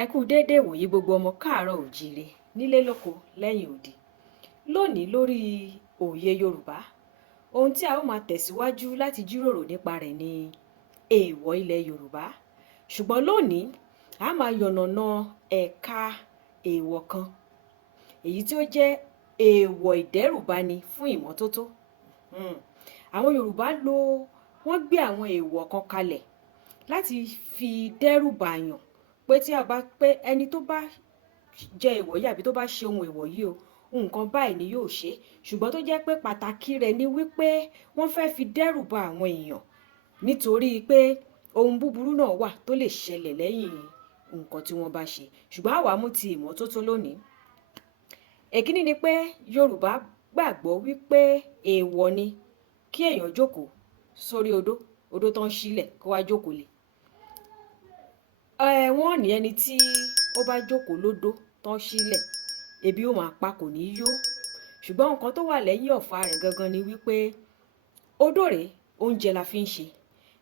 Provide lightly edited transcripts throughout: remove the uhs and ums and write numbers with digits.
Ẹ kú déédéé wòyí gbogbo ọmọ káàárọ̀ òjíire nílé lóko lẹ́yìn odi. Lónìí lórí òye Yorùbá, ohun tí a ó máa tẹ̀síwájú láti jíròrò nípa rẹ̀ ni èèwọ̀ ilẹ̀ Yorùbá. Ṣùgbọ́n lónìí a máa yànnàná ẹ̀ka èèwọ̀ kan, èyí tí ó jẹ́ èèwọ̀ ìdẹ́rùbani fún ìmọ́tótó. Àwọn Yorùbá wọ́n gbé àwọn èèwọ̀ kan kalẹ̀ láti fi dẹ́rùbà yàn pé ẹni tó bá jẹ èèwọ̀ yìí àbí tó bá ṣe ohun èèwọ̀ yìí o, nǹkan báyìí ni yóò ṣe. Ṣùgbọ́n tó jẹ́ pé pàtàkì rẹ̀ ni wípé wọ́n fẹ́ fi dẹ́rùbà àwọn èèyàn nítorí pé ohun búburú náà wà tó lè ṣẹlẹ̀ lẹ́yìn nǹkan tí wọ́n bá ṣe. Ṣùgbọ́n àwa mú ti ìmọ́tótó lónìí. Èkíní ni pé Yorùbá gbàgbọ́ wípé èèwọ̀ ni kí èèyàn jókòó sórí odó tó ń ṣílẹ̀ kó wá jókòó lé. Wọ́n ní ẹni tí ó bá jókòó lódó tó ń ṣílẹ̀, ebi ó máa pa kò ní yó. Ṣùgbọ́n nǹkan tó wà lẹ́yìn ọ̀fà rẹ̀ gangan ni wípé odó rèé oúnjẹ la fi ń ṣe.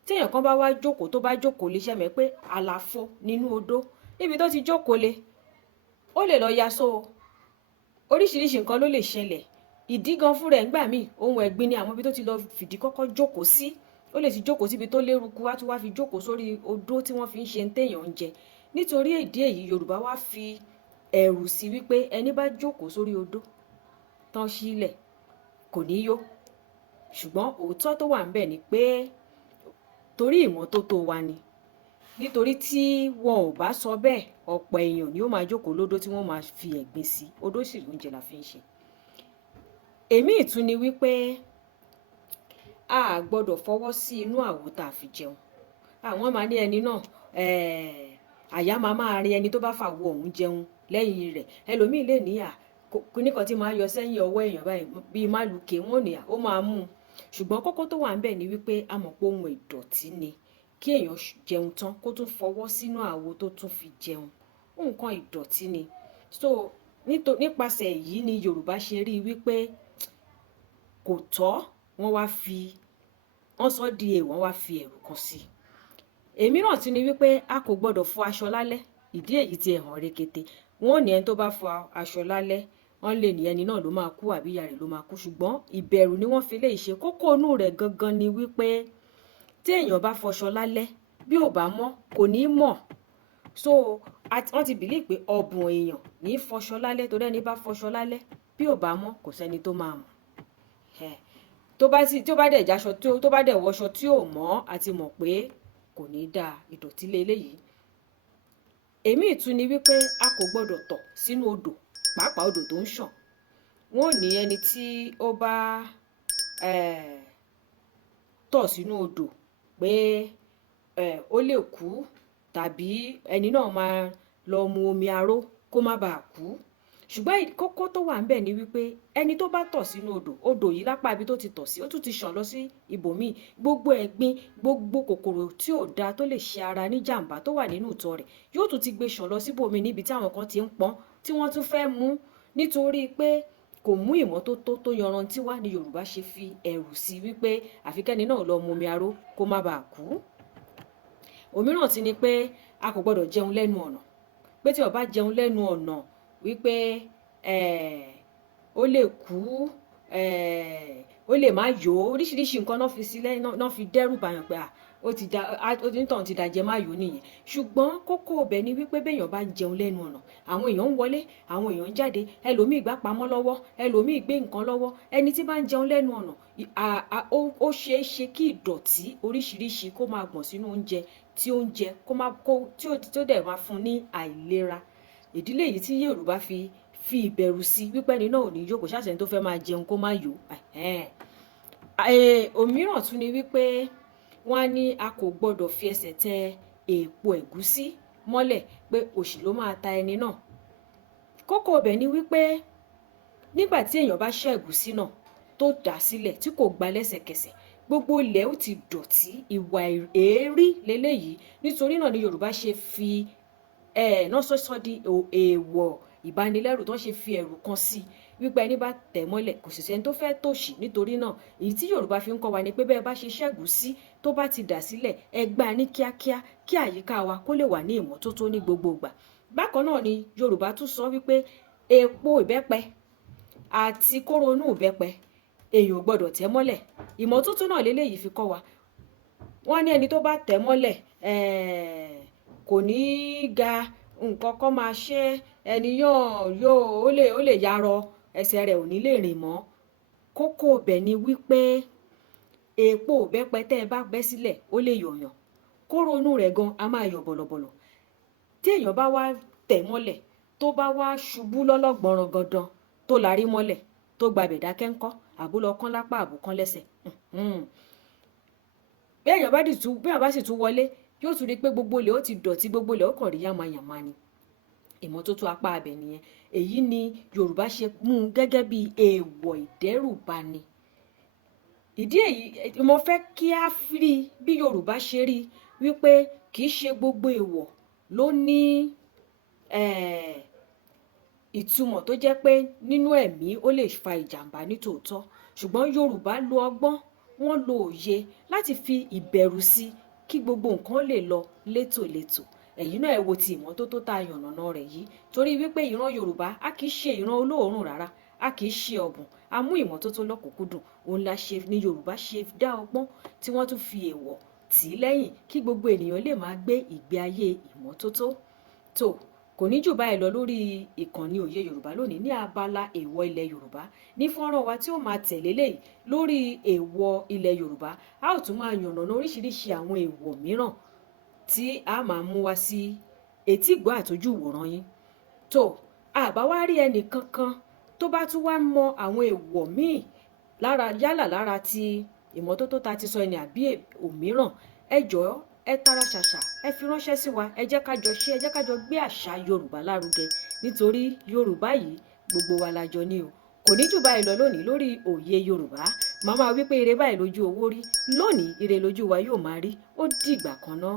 Tí èèyàn kan bá wá jókòó tó bá jókòó lé, ṣẹ́mi pé àlàfo nínú odó níbi tó ti jókòó lé, ó lè lọ yaṣọ o. Oríṣiríṣi nǹkan ló lè ṣẹlẹ̀. Ìdí gan fún rẹ̀ ńgbà míì ohun ẹ̀gbin ni àwọn ibi tó ti lọ fìdí kọ́kọ́ jókòó sí. Ó lè ti jókòó síbi tó léruku, wá tún wá fi jókòó sórí odó tí wọ́n fi ń ṣe téèyàn ń jẹ. Nítorí ìdí èyí Yorùbá wá fi ẹ̀rù sí wípé ẹni bá jókòó sórí odó tán sílẹ̀ kò ní yó. Ṣùgbọ́n òótọ́ tó wà ńbẹ̀ ni pé torí ìmọ́tótó wa ni. Nítorí tí wọn ò bá sọ bẹ́ẹ̀, ọ̀pọ̀ èèyàn ni ó máa jókòó lódó tí wọ́n máa fi ẹ̀gbin sí. Odó sì lóúnjẹ la fi ń ṣe. Èmi ìtún ni wípé a gbọ́dọ̀ fọwọ́ sí inú àwo tá a fi jẹun. Àwọn máa ní ẹni náà àyà máa rin ẹni tó bá fàwo ọ̀hún jẹun lẹ́yìn rẹ̀. Ẹlòmíì lè ní kíníkan tí máa yọ sẹ́yìn ọwọ́ èèyàn báyìí bíi málùkè, wọn ò ní ó máa mú un. Ṣùgbọ́n kókó tó wà ńbẹ̀ ni wípé a mọ̀ pé ohun ìdọ̀tí ni kí èèyàn jẹun tán kó tún fọwọ́ sínú àwo tó tún fi jẹun. Nǹkan ìdọ̀tí ni. So nípasẹ̀ èyí ni Yorùbá ṣe rí wípé kò tọ́, wọ́n sọ di èèwọ̀, wọ́n wá fi ẹ̀rù kan sí i. Èmi náà tún ni wípé a kò gbọ́dọ̀ fọ aṣọ lálẹ́. Ìdí èyí tí ẹ hàn rekete. Wọ́n ò ní ẹni tó bá fọ aṣọ lálẹ́, wọ́n lè ní ẹni náà ló máa kú àbí ìyá rẹ̀ ló máa kú. Ṣùgbọ́n ìbẹ̀rù ni wọ́n fi lè ṣe. Kókó inú rẹ̀ gangan ni wípé tí èèyàn bá fọṣọ lálẹ́ bí ò bá mọ́ kò ní mọ̀. So wọ́n ti believe pé ọbun èèyàn ní fọṣọ lálẹ́, torí ẹni bá fọṣọ lálẹ́ bí ò bá mọ́ kò sẹ́ni tó máa mọ̀. Tó bá dẹ̀ jáṣọ tó bá dẹ̀ wọṣọ tí ò mọ́ àti mọ̀ pé kò ní dáa, ìdọ̀tí leléyìí. Èmi ìtún ni wípé a kò gbọ́dọ̀ tọ̀ sínú odò, pàápàá odò tó ń ṣàn. Wọ́n ò ní ẹni tí ó bá tọ̀ sínú odò pé ó lè kú, tàbí ẹni náà máa lọ mu omi aró kó má bàa kú. Ṣùgbọ́n kókó tó wà ńbẹ̀ ni wípé ẹni tó bá tọ̀ sínú odò yìí lápá ibi tó ti tọ̀ sí, ó tún ti ṣàn lọ sí ibòmíì. Gbogbo ẹ̀gbin, gbogbo kòkòrò tí ò dáa tó lè ṣe ara ní jàǹbá tó wà nínú ìtọ̀ rẹ̀ yóò tún ti gbé ṣàn lọ síbòmíì níbi tí àwọn kan ti ń pọ́n tí wọ́n tún fẹ́ mú. Nítorí pé kò mú ìmọ́tótó tó yanrantí wá ni Yorùbá ṣe fi ẹ̀rù sí wípé àfikẹ́ni náà lọ mu omi aró kó má bàa kú. Òmíràn ti ni pé a kò gbọ́dọ̀ jẹun lẹ́nu ọ̀nà. Pé tí o bá jẹun lẹ́nu ọ̀nà wípé ó lè kú, ó lè má yó. Oríṣiríṣi nǹkan náà fi sílẹ̀, náà fi dẹ́rù bàyàn pé onítọ̀hún ti dàjẹ́ má yó nìyẹn. Ṣùgbọ́n kókó ibẹ̀ ni wípé béèyàn bá ń jẹun lẹ́nu ọ̀nà, àwọn èèyàn ń wọlé, àwọn èèyàn ń jáde, ẹlòmíì gbá pamọ́ lọ́wọ́, ẹlòmíì gbé nǹkan lọ́wọ́. Ẹni tí bá ń jẹun lẹ́nu ọ̀nà, ó ṣeé ṣe kí ìdọ̀tí oríṣiríṣi kó máa gbọ̀n sínú oúnjẹ tí ó ń jẹ tí ó dẹ̀ máa fún un ní àìlera. Ìdílé yìí tí Yorùbá fi ìbẹ̀rù sí wípé ẹni náà ò ní yó, kò ṣàṣẹni tó fẹ́ máa jẹun kó má yó. Òmíràn tún ni wípé wọ́n á ní a kò gbọ́dọ̀ fi ẹsẹ̀ tẹ èèpo ẹ̀gúsí mọ́lẹ̀ pé òṣì ló máa ta ẹni náà. Kókó ibẹ̀ ni wípé nígbà tí èèyàn bá ṣẹ́ ẹ̀gúsí náà tó dà sílẹ̀ tí kò gbá lẹ́sẹ̀kẹsẹ̀, gbogbo ilẹ̀ ó ti dọ̀tí, ìwà èérí leléyìí. Nítorí náà ni Yorùbá ṣe fi náà sọ́sọ́ di èèwọ̀ ìbanilẹ́rù tó ṣe fi ẹ̀rù kan sí wípé ẹni bá tẹ̀ mọ́lẹ̀ kò sì sẹ́ni tó fẹ́ tòṣì. Nítorí náà èyí tí Yorùbá fi ń kọ́ wa ni pé bẹ́ẹ̀ bá ṣe ṣẹ́gun tó bá ti dà sílẹ̀ ẹ gbá ní kíákíá kí àyíká wa kó lè wà ní ìmọ́tótó ní gbogbo ìgbà. Bákan náà ni Yorùbá tún sọ wípé èpo ìbẹ́pẹ àti kóró inú ìbẹ́pẹ èèyàn ò gbọdọ̀ tẹ̀ mọ́lẹ̀. Ìmọ́tótó náà lélẹ́yìí fi kọ́ wa. Wọ́n ní ẹni tó bá tẹ̀ mọ́lẹ̀ kò ní ga, nǹkan kan máa ṣe ẹniyàn ó lè yarọ, ẹsẹ̀ rẹ̀ ò ní lè rìn mọ́. Kókó ibẹ̀ ni wípé èpo ìbẹ́pẹ tẹ́ ẹ bá bẹ́ sílẹ̀ ó lè yọ̀yàn, kóró inú rẹ̀ gan a máa yọ̀ bọ̀lọ̀bọ̀lọ̀. Tí èèyàn bá wá tẹ̀ mọ́lẹ̀ tó bá wá ṣubú lọ́lọ́gbọ̀nràn gandan tó larí mọ́lẹ̀ tó gbabẹ̀ dákẹ́ ńkọ́, àbúlọ kán lápá àbùkán lẹ́sẹ̀. Bí èèyàn bá sì tún wọlé yóò tún rí pé gbogbo ilẹ̀ ó ti dọ̀tí, gbogbo ilẹ̀ ó kàn rí yàmàyàmà ni. Ìmọ́tótó apá abẹ nìyẹn. Èyí ni Yorùbá ṣe mú gẹ́gẹ́ bí èèwọ̀ ìdẹ́rùbani. Ìdí èyí mo fẹ́ kí á rí bí Yorùbá ṣe rí wípé kì í ṣe gbogbo èèwọ̀ ló ní ìtumọ̀ tó jẹ́ pé nínú ẹ̀mí ó lè fa ìjàmbá ní tòótọ́. Ṣùgbọ́n Yorùbá lo ọgbọ́n, wọ́n lo òye láti fi ìbẹ̀rù sí kí gbogbo nǹkan lè lọ létòlétò. Ẹ̀yin náà ẹ wo ti ìmọ́tótó tá a yànnàná rẹ̀ yìí. Torí wípé ìran Yorùbá a kì í ṣe ìran olóòórùn rárá, a kì í ṣe ọ̀bùn, a mú ìmọ́tótó lọ́kùnkúndùn. Òun la ṣe ní Yorùbá ṣe dá ọgbọ́n tí wọ́n tún fi èèwọ̀ tì í lẹ́yìn kí gbogbo ènìyàn lè máa gbé ìgbé ayé ìmọ́tótó. Tó kò ní jù báyìí lọ lórí ìkànnì Òye Yorùbá lónìí ní abala èèwọ̀ ilẹ̀ Yorùbá. Ní fọ́nrán wa tí ó máa tẹ̀lé léyìí lórí èèwọ̀ ilẹ̀ Yorùbá, a ó tún máa yànnàná oríṣiríṣi àwọn èèwọ̀ mìíràn tí a máa mú wá sí etígbọ́ àtójú ìwòran yín. Tó àbá wá rí ẹnì kankan tó bá tún wá mọ àwọn èèwọ̀ míì yálà lára ti ìmọ́tótó ta ti sọ ẹni àbí òmíràn, ẹ jọ̀ọ́ ẹ tara ṣàṣà ẹ fi ránṣẹ́ sí wa. Ẹ jẹ́ ká jọ ṣe, ẹ jẹ́ ká jọ gbé àṣà Yorùbá lárugẹ. Nítorí Yorùbá yìí gbogbo wa la jọ ní o. Kò ní jù báyìí lọ lónìí lórí Òye Yorùbá. Màá máa wí pé ire báyìí lójú owó rí. Lónìí ire lójú wa yóò máa rí. Ó dìgbà kan náà.